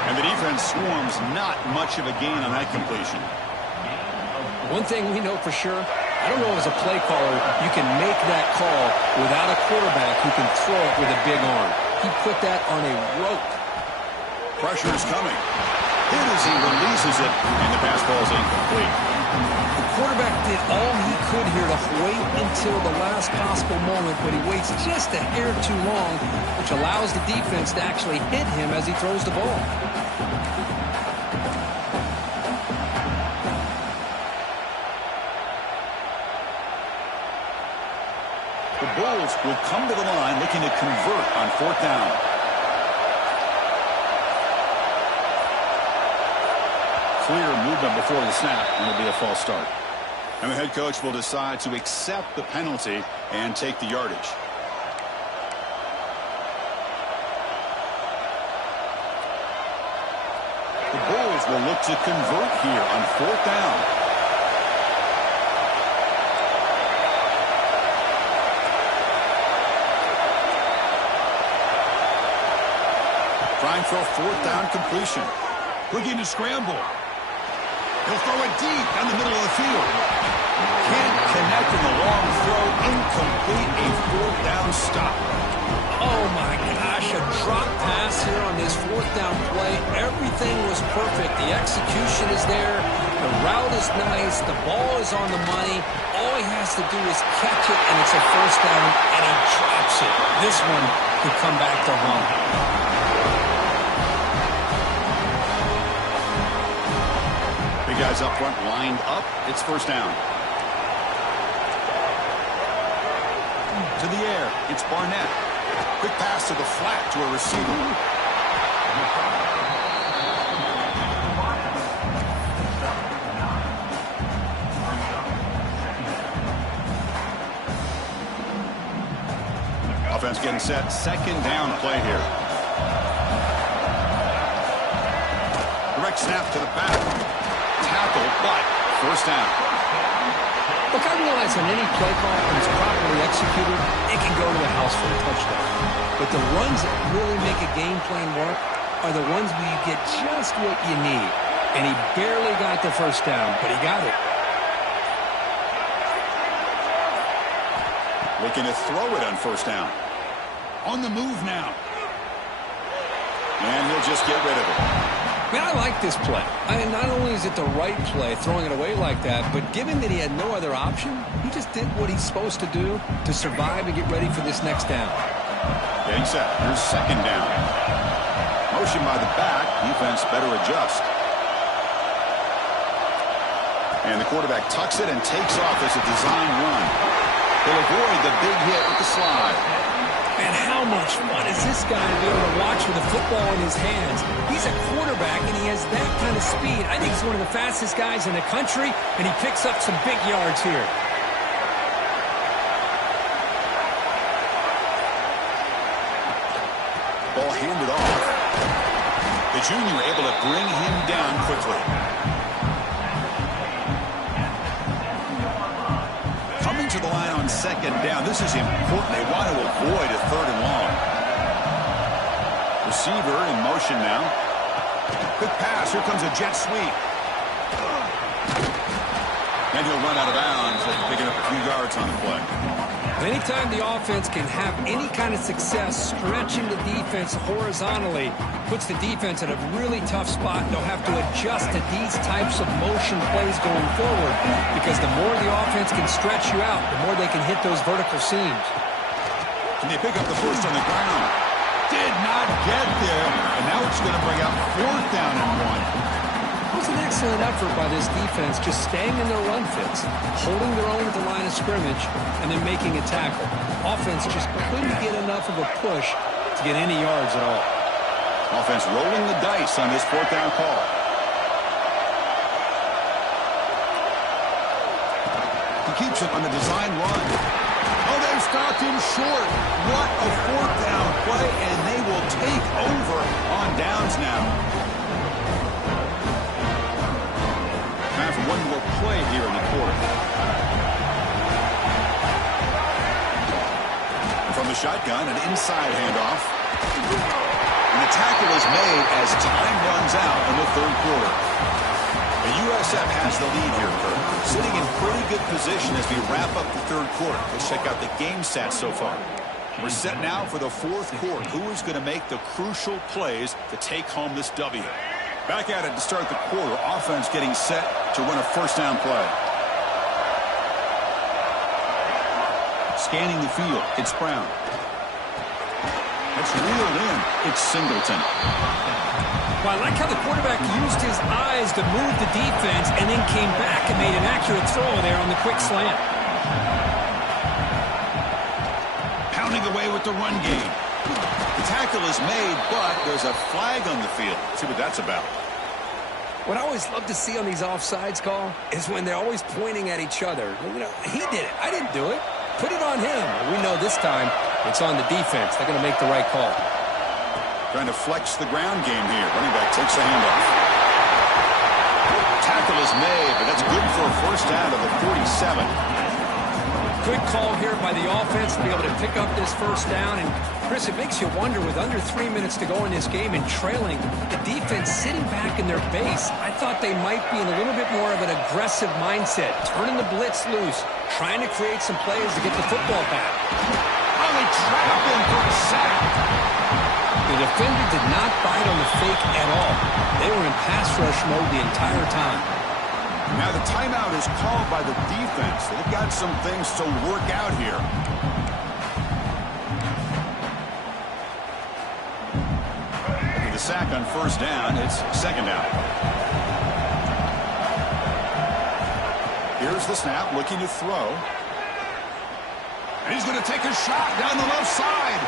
And the defense swarms, not much of a gain on that completion. One thing we know for sure, I don't know as a play caller, you can make that call without a quarterback who can throw it with a big arm. He put that on a rope. Pressure is coming. Hit as he releases it, and the pass ball is incomplete. The quarterback did all he could here to wait until the last possible moment, but he waits just a hair too long, which allows the defense to actually hit him as he throws the ball. The Bulls will come to the line looking to convert on 4th down. Clear movement before the snap, and it'll be a false start. And the head coach will decide to accept the penalty and take the yardage. The Bulls will look to convert here on 4th down. Trying for a 4th down completion. Looking to scramble. He'll throw it deep down the middle of the field. Can't connect in the long throw. Incomplete. A 4th down stop. Oh my gosh, a drop pass here on this 4th down play. Everything was perfect. The execution is there. The route is nice. The ball is on the money. All he has to do is catch it, and it's a 1st down, and he drops it. This one could come back to haunt. Guys up front lined up. It's 1st down. To the air. It's Barnett. Quick pass to the flat to a receiver. Offense getting set. 2nd down play here. Direct snap to the back. Tackle, but 1st down. Look, I realize on any play call, when it's properly executed, it can go to the house for a touchdown. But the runs that really make a game plan work are the ones where you get just what you need. And he barely got the 1st down, but he got it. Looking to throw it on 1st down. On the move now. And he'll just get rid of it. Man, I like this play. I mean, not only is it the right play, throwing it away like that, but given that he had no other option, he just did what he's supposed to do to survive and get ready for this next down. Getting set. Here's second down. Motion by the back. Defense better adjust. And the quarterback tucks it and takes off as a design run. He'll avoid the big hit with the slide. And how much fun is this guy to be able to watch with a football in his hands? He's a quarterback, and he has that kind of speed. I think he's one of the fastest guys in the country, and he picks up some big yards here. Ball handed off. The junior able to bring him down quickly. Coming to the line on second down. This is important. They want to avoid a third and long. Receiver in motion now. Quick pass. Here comes a jet sweep. And he'll run out of bounds after picking up a few yards on the play. Anytime the offense can have any kind of success stretching the defense horizontally, puts the defense in a really tough spot. They'll have to adjust to these types of motion plays going forward, because the more the offense can stretch you out, the more they can hit those vertical seams. And they pick up the first on the ground. Did not get there, and now it's going to bring out fourth down and 1. It was an excellent effort by this defense, just staying in their run fits, holding their own at the line of scrimmage, and then making a tackle. Offense just couldn't get enough of a push to get any yards at all. Offense rolling the dice on this fourth down call. He keeps it on the design run. Oh, they've stopped him short. What a fourth down play, and they will take over on downs now. Time for one more play here in the quarter. And from the shotgun, an inside handoff. And the tackle is made as time runs out in the third quarter. The USF has the lead here, Kurt. Sitting in pretty good position as we wrap up the third quarter. Let's check out the game stats so far. We're set now for the fourth quarter. Who is going to make the crucial plays to take home this W? Back at it to start the quarter. Offense getting set to run a first down play. Scanning the field. It's Brown. It's reeled in. It's Singleton. Well, I like how the quarterback used his eyes to move the defense and then came back and made an accurate throw there on the quick slant. Pounding away with the run game. The tackle is made, but there's a flag on the field. Let's see what that's about. What I always love to see on these offsides call is when they're always pointing at each other. You know, he did it. I didn't do it. Put it on him. We know this time it's on the defense. They're going to make the right call. Trying to flex the ground game here. Running back takes the handoff. Tackle is made, but that's good for a first down to the 47. Good call here by the offense to be able to pick up this first down. And, Chris, it makes you wonder, with under 3 minutes to go in this game and trailing, the defense sitting back in their base. I thought they might be in a little bit more of an aggressive mindset, turning the blitz loose, trying to create some plays to get the football back. Oh, they trap him for a sack. The defender did not bite on the fake at all. They were in pass rush mode the entire time. Now the timeout is called by the defense. They've got some things to work out here. With the sack on first down, it's second down. Here's the snap, looking to throw. And he's going to take a shot down the left side.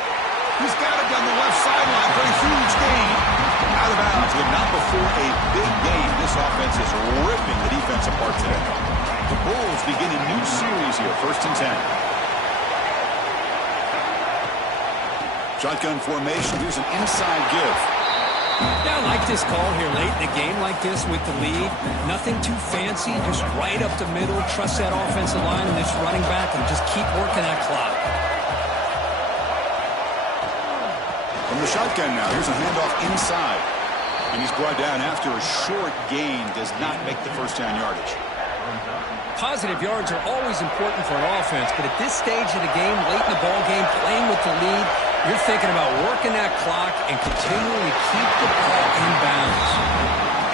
He's got it down the left sideline for a huge gain. Out of bounds, but not before a big game. This offense is ripping the defense apart today. The Bulls begin a new series here, 1st and 10. Shotgun formation. Here's an inside give. Yeah, I like this call here late in the game like this with the lead. Nothing too fancy, just right up the middle. Trust that offensive line and this running back and just keep working that clock. From the shotgun now, here's a handoff inside. And he's brought down after a short gain. Does not make the first down yardage. Positive yards are always important for an offense, but at this stage of the game, late in the ball game, playing with the lead, You're thinking about working that clock and continuing to keep the ball in bounds.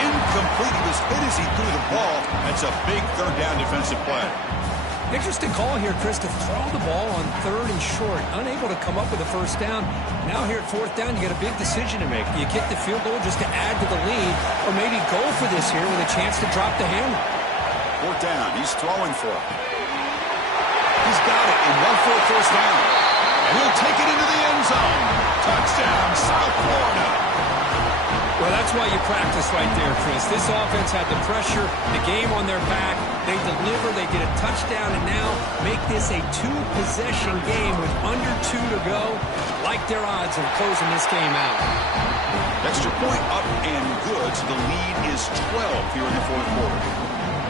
Incomplete. He was hit as he threw the ball. That's a big third down defensive play. Interesting call here, Chris, to throw the ball on 3rd and short. Unable to come up with a first down. Now here at 4th down, you got a big decision to make. You kick the field goal just to add to the lead, or maybe go for this here with a chance to drop the hammer. 4th down. He's throwing for it. He's got it and one for a first down. And he'll take it into the end zone. Touchdown, South Florida. Well, that's why you practice right there, Chris. This offense had the pressure, the game on their back. They deliver, they get a touchdown, and now make this a 2-possession game with under 2 to go. Like their odds of closing this game out. Extra point up and good, so the lead is 12 here in the 4th quarter.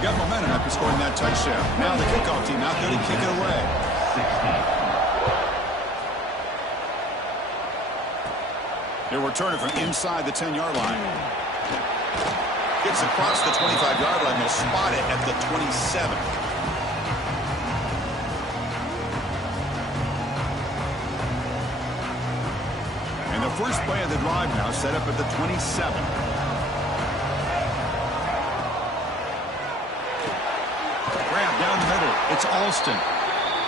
Got momentum after scoring that touchdown. Now the kickoff team out there to kick it away. They'll return it from inside the 10-yard line. Gets across the 25-yard line. They'll spot it at the 27. And the first play of the drive now set up at the 27. Grab down the middle. It's Alston.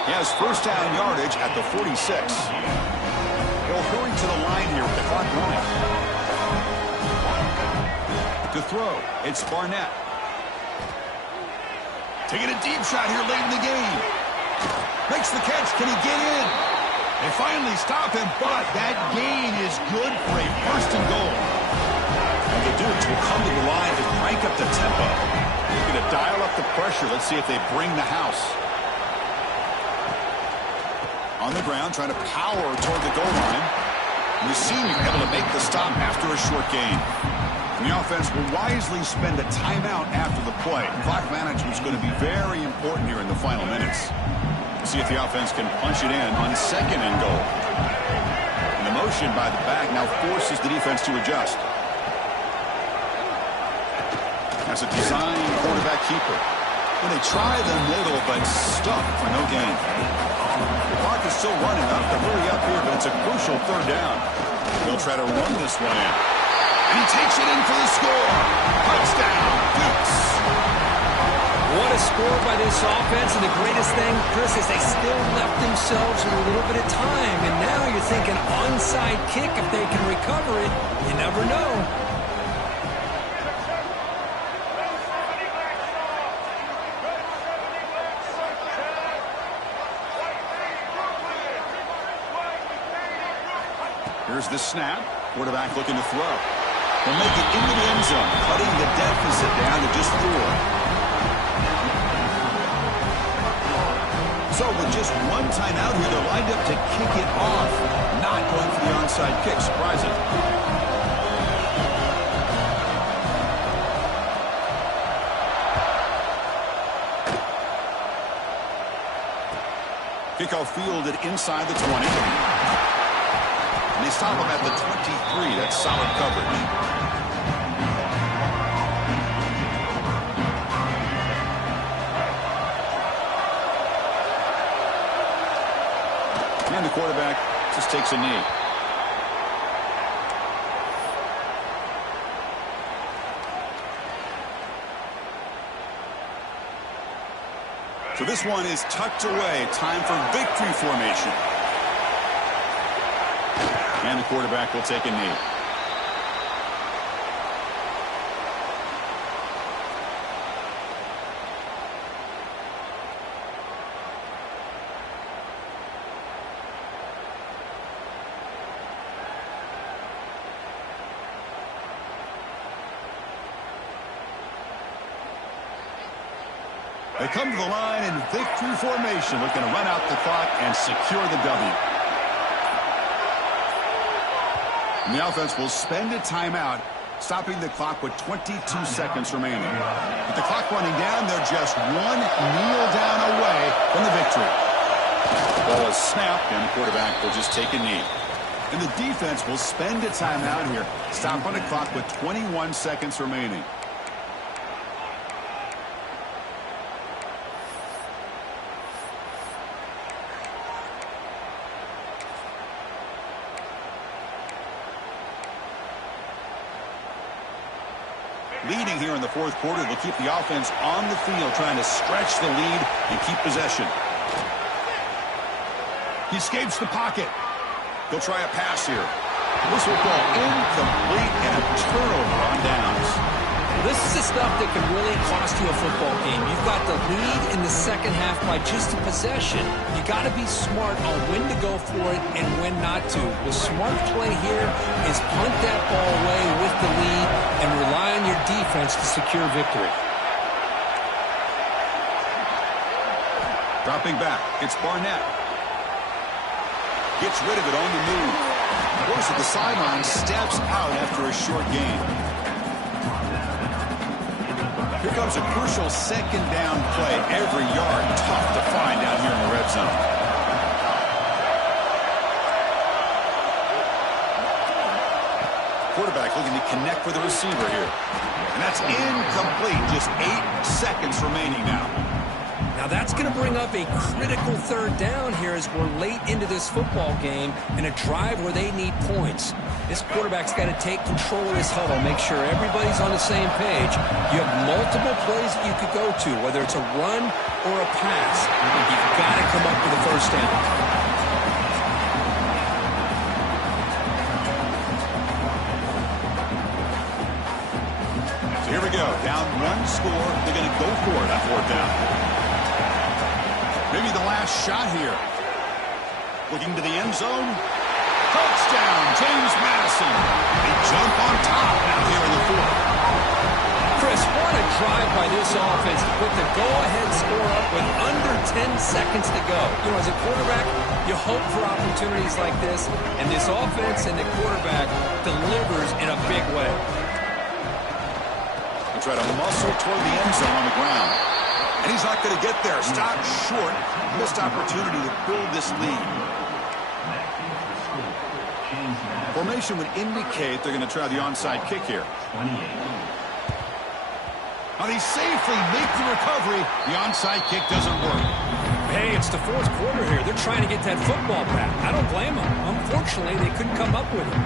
He has first down yardage at the 46. He'll hurry to the line here with the clock running. To throw, it's Barnett. Taking a deep shot here late in the game. Makes the catch. Can he get in? They finally stop him, but that gain is good for a first and goal. And the Dukes will come to the line to crank up the tempo. They're going to dial up the pressure. Let's see if they bring the house. On the ground, trying to power toward the goal line. And the senior able to make the stop after a short gain. And the offense will wisely spend a timeout after the play. Clock management is going to be very important here in the final minutes. See if the offense can punch it in on 2nd and goal. And the motion by the back now forces the defense to adjust. That's a design quarterback keeper. And they try the middle, but stuck for no gain. The clock is still running up to hurry up here, but it's a crucial 3rd down. They'll try to run this one in. And he takes it in for the score. Touchdown, Dukes. What a score by this offense, and the greatest thing, Chris, is they still left themselves with a little bit of time. And now you're thinking onside kick, if they can recover it, you never know. Here's the snap. Quarterback looking to throw. They'll make it into the end zone, cutting the deficit down to just 4. So with just one timeout here, they're lined up to kick it off. Not going for the onside kick. Surprising. Kickoff fielded inside the 20. And they stop him at the 23. That's solid coverage. And the quarterback just takes a knee. So this one is tucked away. Time for victory formation. And the quarterback will take a knee. They come to the line in victory formation, looking to run out the clock and secure the W. And the offense will spend a timeout, stopping the clock with 22 seconds remaining. With the clock running down, they're just one kneel down away from the victory. Ball is snapped, and the quarterback will just take a knee. And the defense will spend a timeout here, stop on the clock with 21 seconds remaining. Leading here in the fourth quarter, they'll keep the offense on the field, trying to stretch the lead and keep possession. He escapes the pocket. He'll try a pass here. This will fall incomplete and a turnover on downs. This is the stuff that can really cost you a football game. You've got the lead in the second half by just a possession. You got to be smart on when to go for it and when not to. The smart play here is punt that ball away with the lead and rely on your defense to secure victory. Dropping back, it's Barnett. Gets rid of it on the move. Goes to the sideline, steps out after a short gain. Here comes a crucial second down play. Every yard tough to find down here in the red zone. Quarterback looking to connect with the receiver here. And that's incomplete. Just 8 seconds remaining now. Now that's going to bring up a critical third down here as we're late into this football game in a drive where they need points. This quarterback's got to take control of this huddle, make sure everybody's on the same page. You have multiple plays that you could go to, whether it's a run or a pass. You've got to come up with a first down. So here we go. Down 1 score. They're going to go for it on fourth down. Maybe the last shot here. Looking to the end zone. Touchdown, James Madison. They jump on top now here in the fourth. Chris, what a drive by this offense to put the go-ahead score up with under 10 seconds to go. You know, as a quarterback, you hope for opportunities like this, and this offense and the quarterback delivers in a big way. They try to muscle toward the end zone on the ground. And he's not going to get there. Stop short. Missed opportunity to build this lead. Formation would indicate they're going to try the onside kick here. Now they safely make the recovery. The onside kick doesn't work. Hey, it's the fourth quarter here. They're trying to get that football back. I don't blame them. Unfortunately, they couldn't come up with it.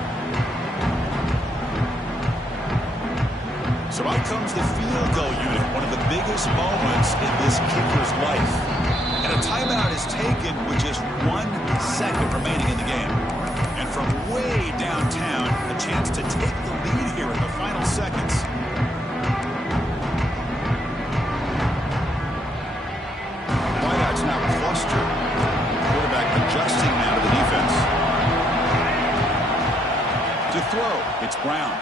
So out comes the field goal unit, one of the biggest moments in this kicker's life. And a timeout is taken with just 1 second remaining in the game. And from way downtown, a chance to take the lead here in the final seconds. Wideouts now clustered. Quarterback adjusting now to the defense. To throw, it's Brown.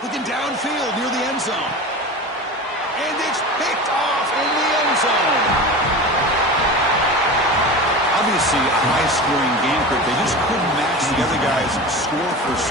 Looking downfield near the end zone. And it's picked off in the end zone. Obviously, a high-scoring game, but they just couldn't match the other guys' score for score.